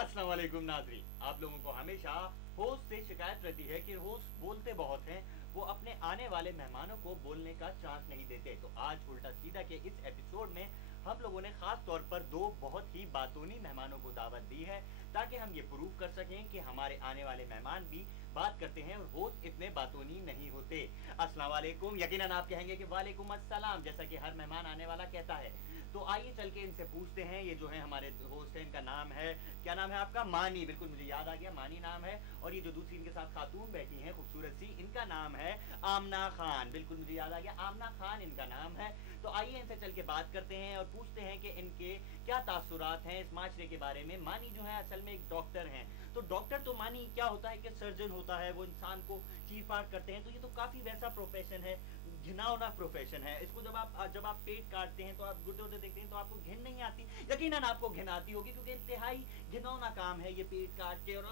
अस्सलाम वालेकुम नाज़रीन, आप लोगों को हमेशा होस्ट से शिकायत रहती है कि होस्ट बोलते बहुत हैं, वो अपने आने वाले मेहमानों को बोलने का चांस नहीं देते। तो आज उल्टा सीधा के इस एपिसोड में हम लोगों ने ख़ास तौर पर दो बहुत ही बातूनी मेहमानों को दावत दी है, ताकि हम ये प्रूव कर सकें कि हमारे आने वाले मेहमान भी बात करते हैं और होस्ट इतने बातूनी नहीं होते। अस्सलाम वालेकुम। यकीनन आप कहेंगे कि वालेकुम अस्सलाम, जैसा कि हर मेहमान आने वाला कहता है। तो आइए चल के इनसे पूछते हैं। ये जो है हमारे होस्ट हैं, इनका नाम है, क्या नाम है आपका? मानी। बिल्कुल मुझे याद आ गया, मानी नाम है। और ये जो दूसरी इनके साथ खातून बैठी हैं खूबसूरत सी, इनका नाम है आमना खान। बिल्कुल मुझे याद आ गया, आमना खान इनका नाम है। तो आइए इनसे चल के बात करते हैं और पूछते हैं कि इनके क्या तासुरात हैं इस माशरे के बारे में। मानी जो है असल में एक डॉक्टर हैं। तो डॉक्टर तो मानी क्या होता है कि सर्जन होता है, वो इंसान को चीर फाड़ करते हैं। तो ये तो काफ़ी वैसा प्रोफेशन है, घिनौना प्रोफेशन है। इसको जब आप पेट काटते हैं तो आप गुर्दे वर्दे देखते हैं तो आपको घिन नहीं आती? यकीनन आपको घिन आती होगी, क्योंकि इंतहाई घिनौना काम है ये पेट काट के। और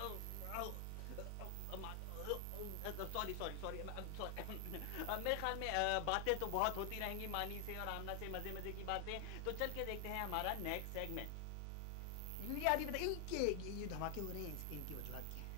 सॉरी सॉरी सॉरी मेरे ख्याल में बातें तो बहुत होती रहेंगी मानी से और आमना से, मजे मजे की बातें। तो चल के देखते हैं हमारा नेक्स्ट सेगमेंट। मुझे आप ये बताइए कि ये धमाके हो रहे हैं, इसकी इनकी वजूहत क्या है?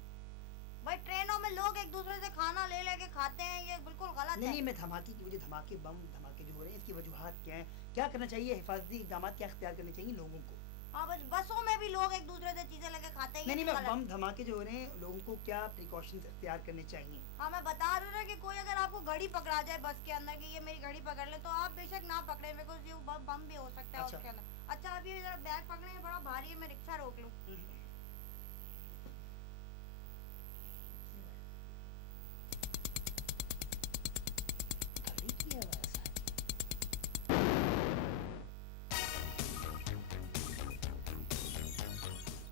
भाई ट्रेनों में लोग एक दूसरे से खाना ले लेके खाते हैं, ये बिल्कुल गलत है। नहीं, मैं धमाके की वजह, धमाके बम धमाके जो हो रहे हैं इसकी वजूहत क्या है, क्या करना चाहिए, हिफाजती इकदाम क्या इख्तियार करने चाहिए लोगों को? हाँ, बसों में भी लोग एक दूसरे से चीजें लेके खाते हैं। नहीं, बम धमाके जो हो रहे हैं लोगों को क्या प्रिकॉशंस इख्तियार करने चाहिए? हाँ, मैं बता रहा हूँ कि कोई अगर आपको घड़ी पकड़ा जाए बस के अंदर कि ये मेरी घड़ी पकड़ ले, तो आप बेशक ना पकड़े, बिकॉज ये बम भी हो सकता है उसके अंदर। अच्छा, अभी जरा बैग पकड़े, बड़ा भारी है, मैं रिक्शा रोक लूँ।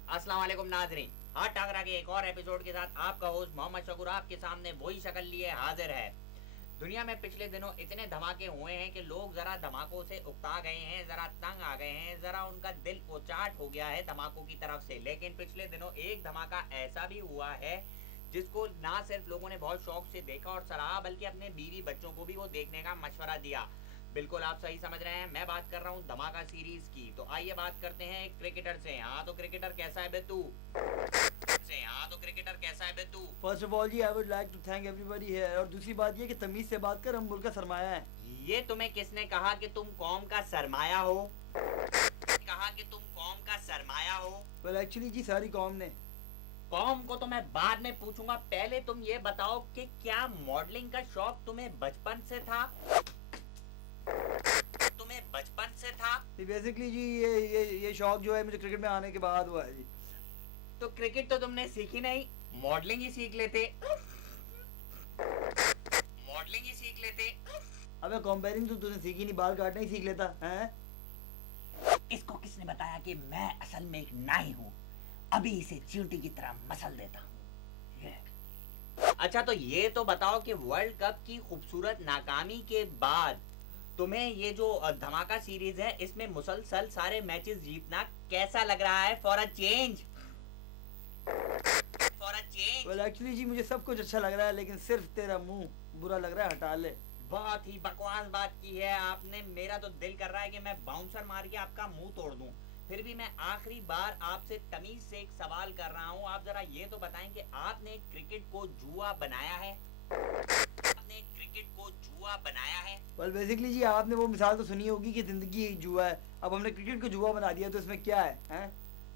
अस्सलाम वालेकुम नाजरीन, हाथ टाकरा के एक और एपिसोड के साथ आपका होस्ट मोहम्मद शकूर आपके सामने वही शक्ल लिए हाजिर है। दुनिया में पिछले दिनों इतने धमाके हुए हैं कि लोग जरा धमाकों से उकता गए हैं, जरा तंग आ गए हैं, जरा उनका दिल उचाट हो गया है धमाकों की तरफ से। लेकिन पिछले दिनों एक धमाका ऐसा भी हुआ है जिसको ना सिर्फ लोगों ने बहुत शौक से देखा और सराहा, बल्कि अपने बीवी बच्चों को भी वो देखने का मशवरा दिया। बिल्कुल आप सही समझ रहे हैं, मैं बात कर रहा हूँ धमाका सीरीज की। तो आइए बात करते हैं एक क्रिकेटर से। हाँ तो क्रिकेटर कैसा है बेतू? फर्स्ट ऑफ ऑल जी I would like to thank everybody here. और दूसरी बात ये कि तमीज से बात कर, हम मुल्क का सरमाया है। ये तुम्हें किसने कहा कि तुम कौम का सरमाया हो? वेल एक्चुअली जी सारी कौम ने। कौम को तो मैं बाद में पूछूंगा, पहले तुम ये बताओ कि क्या मॉडलिंग का शौक तुम्हें बचपन से था? बेसिकली जी ये शौक जो है मुझे क्रिकेट में आने के बाद हुआ है जी। तो क्रिकेट तो तुमने सीखी नहीं, मॉडलिंग ही सीख लेते। अबे कंपेयरिंग तो तूने सीखी नहीं, बाल काटना ही सीख लेता है। इसको किसने बताया कि मैं असल में एक नाई हूँ? अभी इसे चींटी की तरह मसल देता हूँ। अच्छा तो ये तो बताओ कि वर्ल्ड कप की खूबसूरत नाकामी के बाद तुम्हें ये जो धमाका सीरीज है इसमें मुसलसल सारे मैचेस जीतना कैसा लग रहा है? For a change. Well actually जी मुझे सब कुछ अच्छा लग रहा है, लेकिन सिर्फ तेरा मुंह बुरा लग रहा है, हटा ले। बहुत ही बकवास बात की है आपने। मेरा तो दिल कर रहा है कि मैं बाउंसर मार के आपका मुंह तोड़ दूं। फिर भी मैं आखिरी बार आपसे तमीज से एक सवाल कर रहा हूं, आप जरा ये तो बताएं कि आपने क्रिकेट को जुआ बनाया है? वेल बेसिकली जी आपने वो मिसाल तो सुनी होगी कि जिंदगी एक जुआ है। अब हमने क्रिकेट को जुआ बना दिया तो इसमें क्या है, हैं?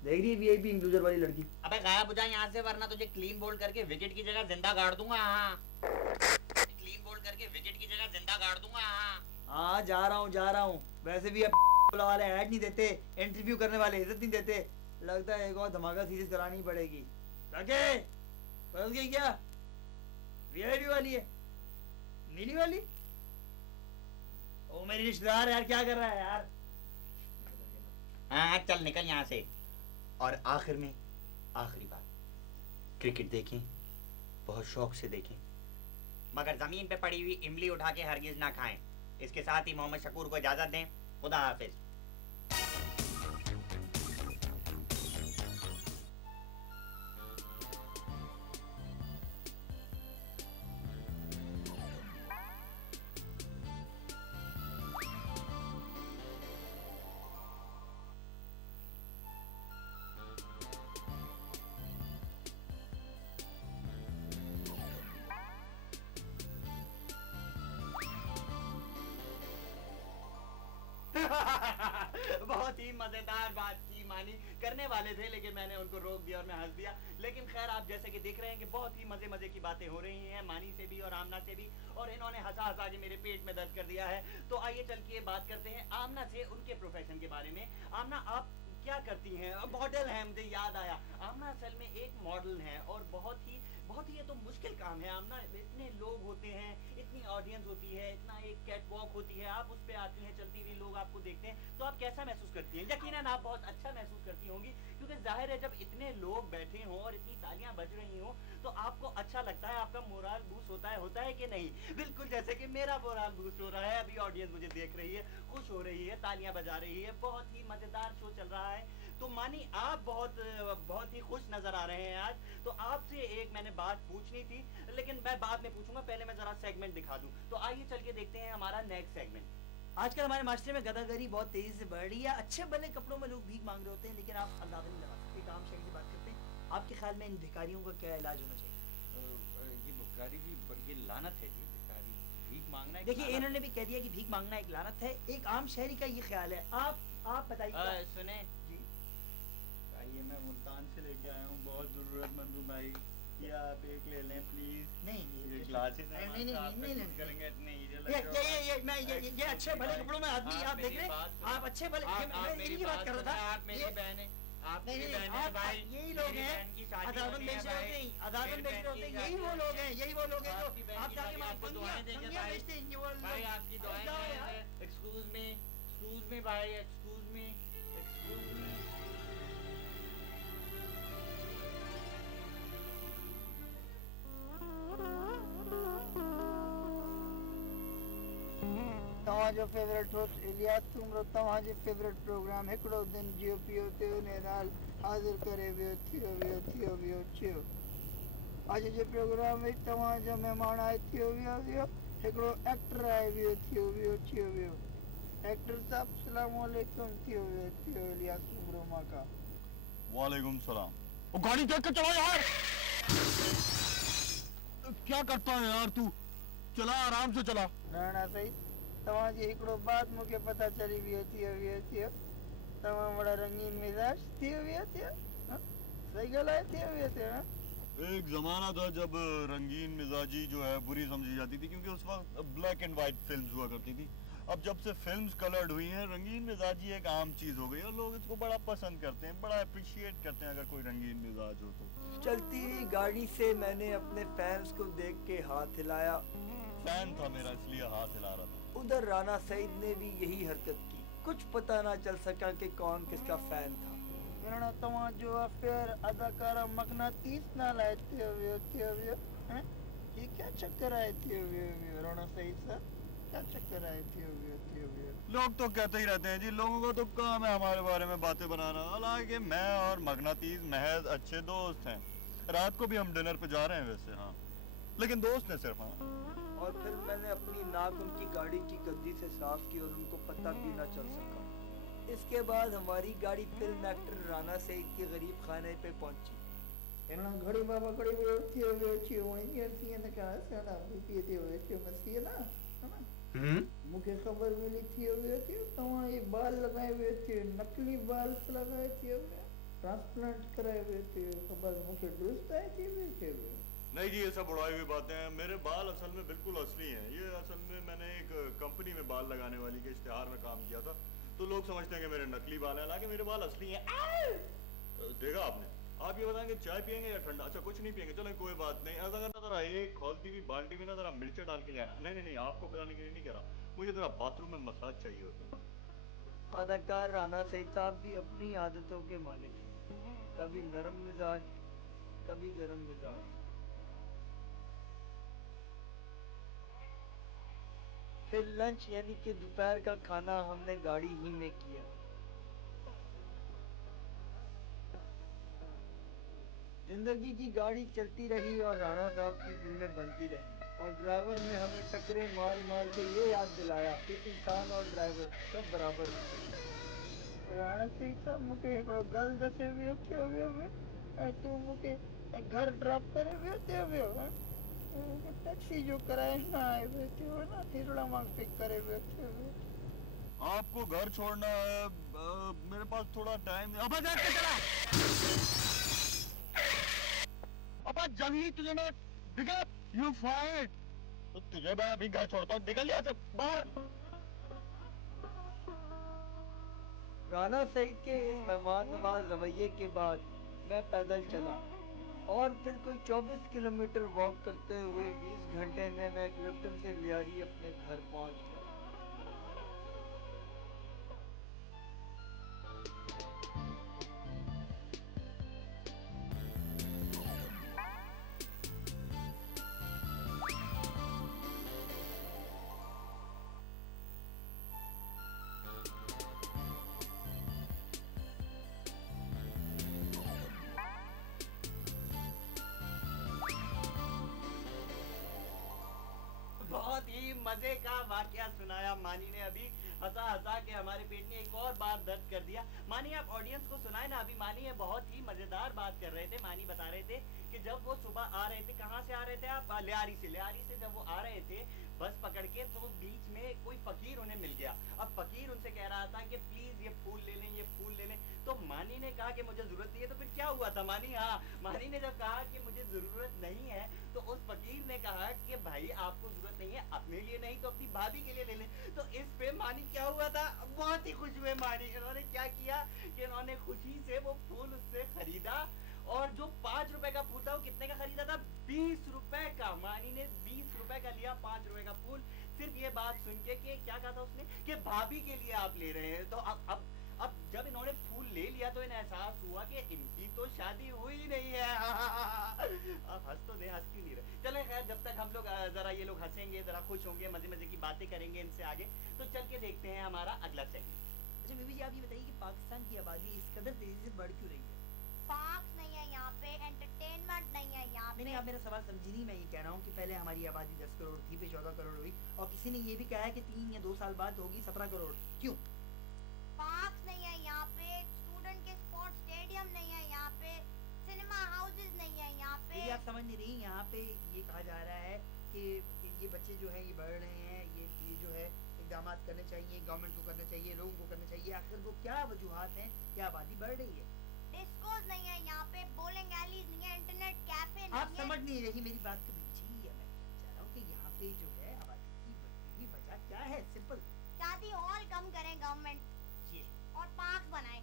देख रही है वीआईपी इंक्लूजर वाली लड़की। अबे गायब हो जा यहाँ से, वरना तुझे क्लीन बोल्ड करके विकेट की जगह जिंदा गाड़ दूंगा। हाँ जा रहा हूँ। वैसे भी अब वाले ऐड नहीं देते, इंटरव्यू करने वाले इज्जत नहीं देते। लगता है एक और धमाका सीरीज करानी पड़ेगी। बदल गई क्या? वीआईपी वाली है, नीली वाली। ओ मेरी रिश्तेदार यार, क्या कर रहा है यार? हाँ चल निकल यहाँ से। और आखिर में आखिरी बात, क्रिकेट देखें, बहुत शौक से देखें, मगर जमीन पे पड़ी हुई इमली उठा के हरगिज ना खाएं। इसके साथ ही मोहम्मद शकूर को इजाजत दें। खुदा हाफिज। बहुत ही मजेदार बात की मानी करने वाले थे, लेकिन मैंने उनको रोक दिया और मैं हंस दिया। लेकिन खैर, आप जैसे कि देख रहे हैं कि बहुत ही मजे मजे की बातें हो रही हैं मानी से भी और आमना से भी, और इन्होंने हंसा हंसा के मेरे पेट में दर्द कर दिया है। तो आइए चल के बात करते हैं आमना से, उनके प्रोफेशन के बारे में। आमना, आप क्या करती हैं? मॉडल है, मुझे याद आया। आमना असल में एक मॉडल है और बहुत ही ये तो मुश्किल काम है आमना। इतने लोग होते हैं, इतनी ऑडियंस होती है, इतना एक कैट वॉक होती है, आप उस पे आती हैं, चलती हुई लोग आपको देखते हैं, तो आप कैसा महसूस करती हैं? यकीनन आप बहुत अच्छा महसूस करती होंगी, क्योंकि जाहिर है जब इतने लोग बैठे हों और इतनी तालियां बज रही हों तो आपको अच्छा लगता है, आपका मोराल बूस्ट होता है कि नहीं? बिल्कुल जैसे कि मेरा मोराल बूस्ट हो रहा है। अभी ऑडियंस मुझे देख रही है, खुश हो रही है, तालियां बजा रही है, बहुत ही मजेदार शो चल रहा है। तो मानी, आप बहुत ही खुश नजर आ रहे हैं आज। तो आपसे एक मैंने बात पूछनी थी, लेकिन मैं बाद में पूछूंगा, पहले मैं जरा सेगमेंट दिखा दूं। तो आइए चल के देखते हैं हमारा नेक्स्ट सेगमेंट। आजकल हमारे माशरे में गदागरी बहुत तेजी से बढ़ रही है। अच्छे भले कपड़ों में लोग भीख मांग रहे होते हैं, लेकिन आप अंदाजा नहीं लगा सकते। एक आम शहरी से बात करते हैं, आपके ख्याल में इन भिखारियों का क्या इलाज होना चाहिए? ये भिखारी जी, ये लानत है जी, भिखारी भीख मांगना है। देखिए, इन्होंने भी कह दिया कि भीख मांगना एक लानत है। एक आम शहरी का ये ख्याल है, आप बताइए। सुने जी, ये मैं मुल्तान से लेके आया हूँ, बहुत ज़रूरतमंद हूँ भाई, या आप एक ले लें प्लीज़। नहीं ये ग्लासेस हैं, नहीं करेंगे इतने ये अच्छे भले कपड़ों में आदमी आप देख रहे हैं, आप अच्छे भले, मैं इनकी बात कर रहा था। आप मेरी बहन है, आप मेरी बहन है आप भाई, यही लोग हैं, अदालत बेच रहे होते हैं, अदालत बेच रहे होते हैं, यही वो लोग हैं जो आप जाके आपको दुआएं देंगे भाई, बेचते हैं, वो लोग। भाई आपकी दुआएं देंगे। एक्सक्यूज मी भाई, एक्सक्यूज मी। तव्हांजो फेवरेट होस्ट इलियास तुमरो तव्हांजे फेवरेट प्रोग्राम हिकिड़ो दिन जियो पियो ते उन नाल हाज़िर करे वियो थियो छियो। अॼु जे प्रोग्राम में तव्हांजो महिमान आहे थियो हिकिड़ो एक्टर आहे थियो छियो। एक्टर साहब सलाम वालेकुम थियो इलियास तुमरो मां का। वालेकुम सलाम। ओ गाड़ी देख के चला यार, क्या करता है यार तू? चला, आराम से चला। राणा सही तव्हांजी हिकिड़ो बात मूंखे पता चली वियो थियो तव्हां बड़ा रंगीन मिजाज थियो सही ॻाल्हि आहे थियो एक जमाना था जब रंगीन मिजाजी जो है बुरी समझी जाती थी, क्योंकि उस वक्त ब्लैक एंड वाइट फिल्म्स हुआ करती थी। अब जब से फिल्म्स कलर्ड हुई हैं, रंगीन मिजाजी एक आम चीज हो गई और लोग इसको बड़ा पसंद करते हैं, बड़ा अप्रिशिएट करते हैं अगर कोई रंगीन मिजाज हो तो। चलती हुई गाड़ी से मैंने अपने फैंस को देख के हाथ हिलाया। फैन था मेरा, इसलिए हाथ हिला रहा था। उधर राणा सईद ने भी यही हरकत की। कुछ पता ना चल सका कि कौन किसका फैन था। राणा तव्हांजो अफेयर अदाकारा मगनातीस नाल आहे थियो वियो हैं? ये क्या चक्कर है थियो वियो राणा सईद सर, क्या चक्कर है थियो वियो? लोग तो कहते ही रहते हैं जी, लोगों को तो काम है हमारे बारे में बातें बनाना। हालांकि मैं और मगनातीस महज अच्छे दोस्त हैं। रात को भी हम डिनर पे जा रहे हैं वैसे, हाँ, लेकिन दोस्त हैं सिर्फ। हाँ, और फिर मैंने अपनी नाक उनकी गाड़ी की गद्दी से साफ की और उनको पता भी ना चल सका। इसके बाद हमारी गाड़ी फिल्म एक्टर राणा सईद के गरीब खाने पे पहुंची। घड़ी बाबा घड़ी थियो थिए न का सना पी थियो मसी ना मूंखे ख़बर मिली थियो तव्हां ये बाल लगाए हुए थियो, नकली बाल लगाए थियो, ट्रांसप्लांट कराए हुए थियो, ख़बर मूंखे दुरुस्त आहे थियो। नहीं जी, ये सब उड़ाई हुई बातें हैं। मेरे बाल असल में बिल्कुल असली हैं। ये असल में मैंने एक कंपनी में बाल लगाने वाली के इश्तिहार में काम किया था, तो लोग समझते हैं कि मेरे नकली बाल हैं, हालांकि मेरे बाल असली हैं। देखा आपने? आप ये बताएंगे चाय पियेंगे या ठंडा? अच्छा, कुछ नहीं पियेंगे, चलें कोई बात नहीं। ऐसा करना जरा एक खोलती हुई बाल्टी में ना जरा मिर्चें डाल के जाए। नहीं, आपको पिलाने के लिए नहीं कह रहा, मुझे जरा बाथरूम में मसाज चाहिए होता। अदाकार राणा सईद साहब भी अपनी आदतों के मालिक हैं, कभी नरम मिजाज, कभी गरम मिजाज। फिर लंच यानी कि दोपहर का खाना हमने गाड़ी ही में किया। जिंदगी की गाड़ी चलती रही और राणा साहब की फिल्में बनती रही, और ड्राइवर ने हमें टक्करे मार के ये याद दिलाया कि इंसान और ड्राइवर सब बराबर होते हैं। राणा सईद साहब मूंखे हिकिड़ो ॻाल्हि दसे वियो तूं मूंखे घर ड्रॉप करे वियो टैक्सी जो किरायो न आहे थियो न थिरड़ा मां पिक करे वियो थियो। आपको घर छोड़ना है, मेरे पास थोड़ा टाइम है। अबे देख के चला। अबे जब ही तुझे मैं दिखा, यू फाइट, तो तुझे मैं अभी घर छोड़ता हूँ, निकल यहाँ से बाहर। राना सईद के इस मेहमान नवाज रवैये के बाद मैं पैदल चला और फिर कोई 24 किलोमीटर वॉक करते हुए 20 घंटे में मैं क्लिफ्टन से लियारी अपने घर पहुंच गया। बहुत ही मजे का वाकया सुनाया मानी ने अभी, हंसा हंसा के हमारे पेट में एक और बार दर्द कर दिया। मानी आप ऑडियंस को सुनाए ना, अभी मानी ये बहुत ही मजेदार बात कर रहे थे। मानी बता रहे थे कि जब वो सुबह आ रहे थे, कहाँ से आ रहे थे आप, लियारी से जब वो आ रहे थे बस पकड़ के, तो बीच में कोई फकीर उन्हें मिल गया। अब फकीर उनसे कह रहा था कि प्लीज ये फूल ले लें, ये फूल ले लें। तो मानी ने कहा कि मुझे जरूरत नहीं है। तो फिर क्या हुआ था मानी? हाँ, मानी ने जब कहा कि मुझे जरूरत नहीं है, तो उस फकीर ने कहा कि भाई आपको जरूरत नहीं है, अपने लिए नहीं तो अपनी भाभी के लिए ले लें। तो इस पे मानी क्या हुआ था, बहुत ही खुश हुए मानी। इन्होंने क्या किया कि इन्होंने खुशी से वो फूल उससे खरीदा, और जो 5 रुपए का फूल था वो कितने का खरीदा था? 20 रुपए का। मानी ने 20 रुपए का लिया 5 रुपए का फूल, सिर्फ ये बात सुन के कि क्या कहा था उसने कि भाभी के लिए आप ले रहे हैं। तो अब जब इन्होंने फूल ले लिया तो इन्हें एहसास हुआ कि इनकी तो शादी हुई नहीं है। अब हंस तो दे, हंस क्यों नहीं रहे? चले खैर, जब तक हम लोग जरा ये लोग हंसेंगे, जरा खुश होंगे, मजे मजे की बातें करेंगे इनसे आगे, तो चल के देखते हैं हमारा अगला सेगमेंट। अच्छा बीबी जी, आप ये बताइए कि पाकिस्तान की आबादी इस कदर तेजी से बढ़ क्यों रही है? पार्क्स नहीं है यहाँ पे, एंटरटेनमेंट नहीं है यहाँ पे। नहीं, आप मेरा सवाल समझी नहीं। मैं ये कह रहा हूँ कि पहले हमारी आबादी 10 करोड़ थी, फिर 14 करोड़ हुई, और किसी ने ये भी कहा है कि 3 या 2 साल बाद होगी 17 करोड़। क्यों? पार्क्स नहीं है यहाँ पे, स्टूडेंट के स्पोर्ट्स स्टेडियम नहीं है यहाँ पे, सिनेमा हाउसेस नहीं है यहाँ पे। ये आप समझ नहीं रही। यहाँ पे ये कहा जा रहा है कि ये बच्चे जो हैं ये बढ़ रहे हैं, ये जो है इकदाम करने चाहिए, गवर्नमेंट को करना चाहिए, लोगों को करना चाहिए। आखिर वो क्या वजूहात हैं कि आबादी बढ़ रही है? डिस्कोस नहीं है यहाँ पे, बोलिंग एलीज नहीं है, इंटरनेट कैफे नहीं आप है। समझ नहीं रही मेरी बात को बीच ही। मैं चाह रहा हूँ कि यहाँ पे जो है आबादी की बढ़ने की वजह क्या है? सिंपल, शादी हॉल कम करें गवर्नमेंट ये और पार्क बनाए।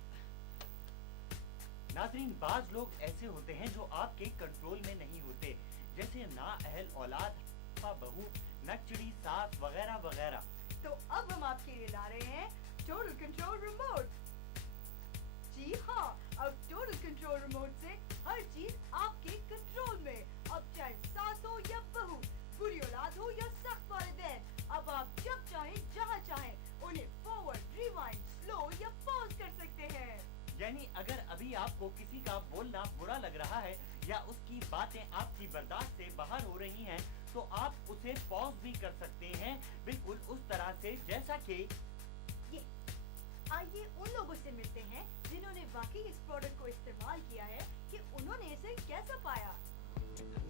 नाज़रीन, बाज लोग ऐसे होते हैं जो आपके कंट्रोल में नहीं होते, जैसे नाअहल औलाद, बहू, नकचड़ी सास वगैरह वगैरह। तो अब हम आपके लिए ला रहे हैं टोटल कंट्रोल रिमोट। जी हाँ, अब टोटल कंट्रोल रिमोट से हर चीज आपके कंट्रोल में। अब चाहे सास हो या बहू, बुरी औलाद हो या सख्त वालिदैन, अब आप जब चाहें जहाँ चाहें उन्हें फॉरवर्ड, रिवाइंड, स्लो या पॉज कर सकते हैं। यानी अगर अभी आपको किसी का बोलना बुरा लग रहा है या उसकी बातें आपकी बर्दाश्त से बाहर हो रही हैं, तो आप उसे पॉज भी कर सकते हैं, बिल्कुल उस तरह से जैसा कि ये आइए उन लोगों से मिलते हैं जिन्होंने वाकई इस प्रोडक्ट को इस्तेमाल किया है कि उन्होंने इसे कैसा पाया।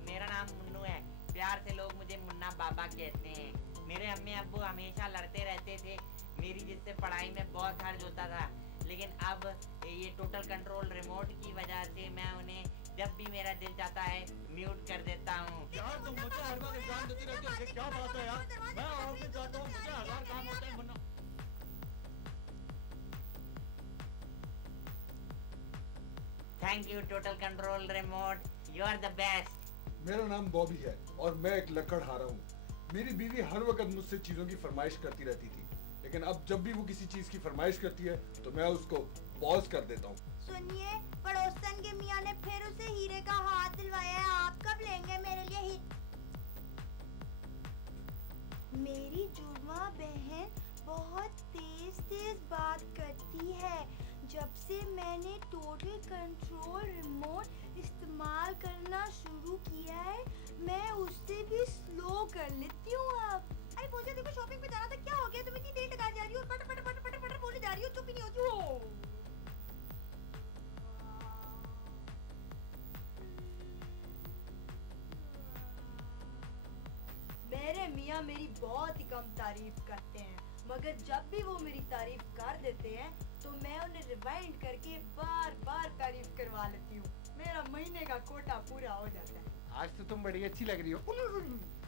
मेरा नाम मुन्नू है, प्यार से लोग मुझे मुन्ना बाबा कहते हैं। मेरे अम्मी अब्बू हमेशा लड़ते रहते थे, मेरी जिससे पढ़ाई में बहुत खर्च होता था, लेकिन अब ये टोटल कंट्रोल रिमोट की वजह से मैं उन्हें जब भी मेरा दिल चाहता है म्यूट कर देता हूँ। यार तुम मुझे हर बार एग्जाम देती रहती हो, ये क्या बात है यार? मैं ऑफिस जाता हूँ, मुझे 1000 काम होते हैं Munna. Thank you total control remote, you are the best. मेरा नाम बॉबी है और मैं एक लकड़हारा हूँ। मेरी बीवी हर वक्त मुझसे चीजों की फरमाइश करती रहती थी, लेकिन अब जब भी वो किसी चीज की फरमाइश करती है तो मैं उसको पॉज कर देता हूँ। सुनिए, पड़ोसन के मियाँ ने फिर उसे हीरे का हाथ दिलवाया है, आप कब लेंगे मेरे लिए मेरी जुड़वा बहन बहुत तेज तेज बात करती है। जब से मैंने टोटल कंट्रोल रिमोट इस्तेमाल करना शुरू किया है, मैं उससे भी स्लो कर लेती हूँ अब। अरे बोलिए, देखो शॉपिंग पे जाना था, क्या हो गया? तुम इतनी देर लगा जा रही हो, पट पट पट पट पट बोली जा रही हो, चुप ही नहीं होती हो। मेरे मियाँ मेरी बहुत ही कम तारीफ करते हैं, मगर जब भी वो मेरी तारीफ कर देते हैं तो मैं उन्हें रिवाइंड करके बार बार तारीफ करवा लेती हूँ। मेरा महीने का कोटा पूरा हो जाता है। आज तो तुम बड़ी अच्छी लग रही हो,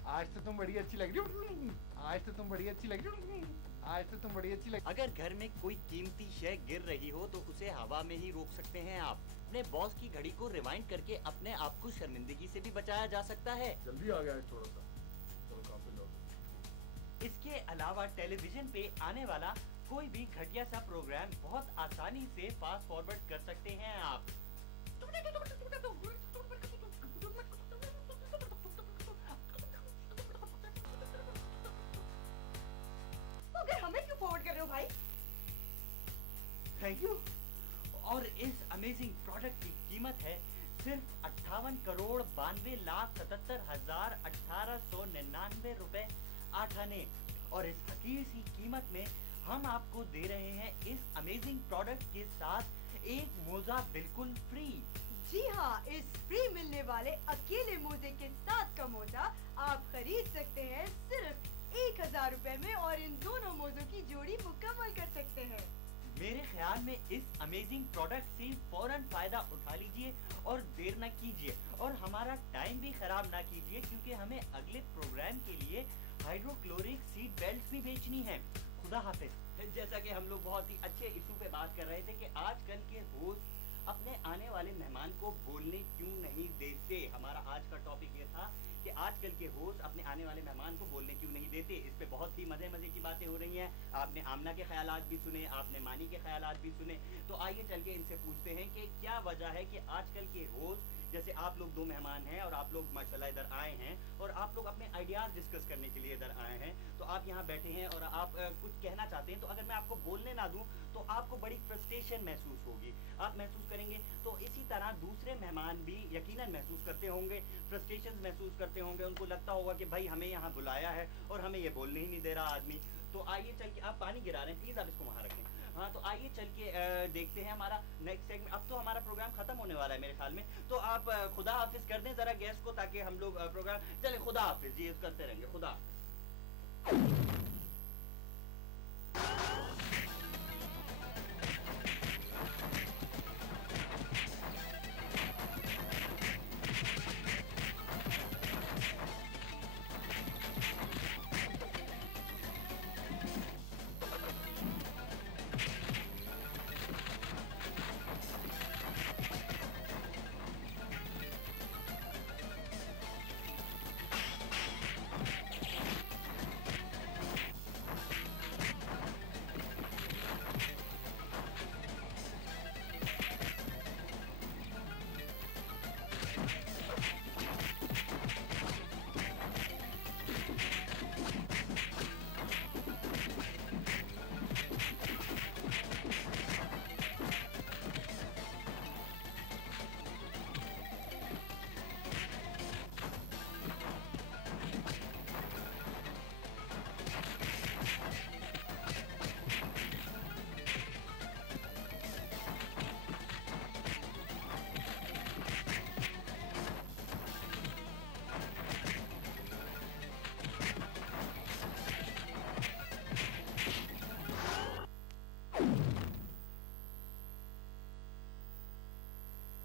आज तो तुम बड़ी अच्छी लग रही हो, आज तो तुम बड़ी अच्छी लग रही हो, आज तो तुम बड़ी अच्छी लग। अगर घर में कोई कीमती शय गिर रही हो तो उसे हवा में ही रोक सकते हैं आप। अपने बॉस की घड़ी को रिवाइंड करके अपने आप को शर्मिंदगी से भी बचाया जा सकता है। जल्दी आ गया है थोड़ा सा, चलो काम पे जाओ। इसके अलावा टेलीविजन पे आने वाला कोई भी घटिया सा प्रोग्राम बहुत आसानी से फास्ट फॉरवर्ड कर सकते हैं आप। मगर हमें क्यों फॉरवर्ड कर रहे हो भाई? Thank you. और इस अमेजिंग प्रोडक्ट की कीमत है सिर्फ 58 करोड़ 92,77,1899 रुपए 8 आने। और इस हकीर सी कीमत में हम आपको दे रहे हैं इस अमेजिंग प्रोडक्ट के साथ एक मोजा बिल्कुल फ्री। जी हाँ, इस फ्री मिलने वाले अकेले मोजे के साथ का मोजा आप खरीद सकते हैं सिर्फ 1000 रुपए में और इन दोनों मोजों की जोड़ी मुकम्मल कर सकते हैं। मेरे ख्याल में इस अमेजिंग प्रोडक्ट से फौरन फायदा उठा लीजिए और देर न कीजिए और हमारा टाइम भी खराब ना कीजिए, क्योंकि हमें अगले प्रोग्राम के लिए हाइड्रोक्लोरिक सीट बेल्ट भी बेचनी है। खुदा हाफिज। जैसा कि हम लोग बहुत ही अच्छे इशू पे बात कर रहे थे कि आजकल के होस्ट अपने आने वाले मेहमान को बोलने क्यों नहीं देते। हमारा आज का टॉपिक ये था कि आजकल के होस्ट अपने आने वाले मेहमान को बोलने क्यों नहीं देते। इस पे बहुत ही मजे मजे की बातें हो रही हैं। आपने आमना के ख्यालात भी सुने, आपने मानी के ख्यालात भी सुने। तो आइए चल के इनसे पूछते हैं कि क्या वजह है कि आजकल के होस्ट, जैसे आप लोग 2 मेहमान हैं और आप लोग माशाल्लाह इधर आए हैं और आप लोग अपने आइडियाज़ डिस्कस करने के लिए इधर आए हैं, तो आप यहाँ बैठे हैं और आप कुछ कहना चाहते हैं, तो अगर मैं आपको बोलने ना दूँ तो आपको बड़ी फ्रस्ट्रेशन महसूस होगी, आप महसूस करेंगे। तो इसी तरह दूसरे मेहमान भी यकीनन महसूस करते होंगे, फ्रस्ट्रेशन महसूस करते होंगे। उनको लगता होगा कि भाई हमें यहाँ बुलाया है और हमें ये बोलने ही नहीं दे रहा आदमी। तो आइए चल के, आप पानी गिरा रहे हैं, प्लीज़ आप इसको वहाँ रखें। हाँ, तो आइए चल के देखते हैं हमारा नेक्स्ट सेगमेंट। अब तो हमारा प्रोग्राम खत्म होने वाला है मेरे ख्याल में, तो आप खुदा हाफिज कर दें ज़रा गेस्ट को, ताकि हम लोग प्रोग्राम चले। खुदा हाफिज जी, करते रहेंगे। खुदा हाफिज।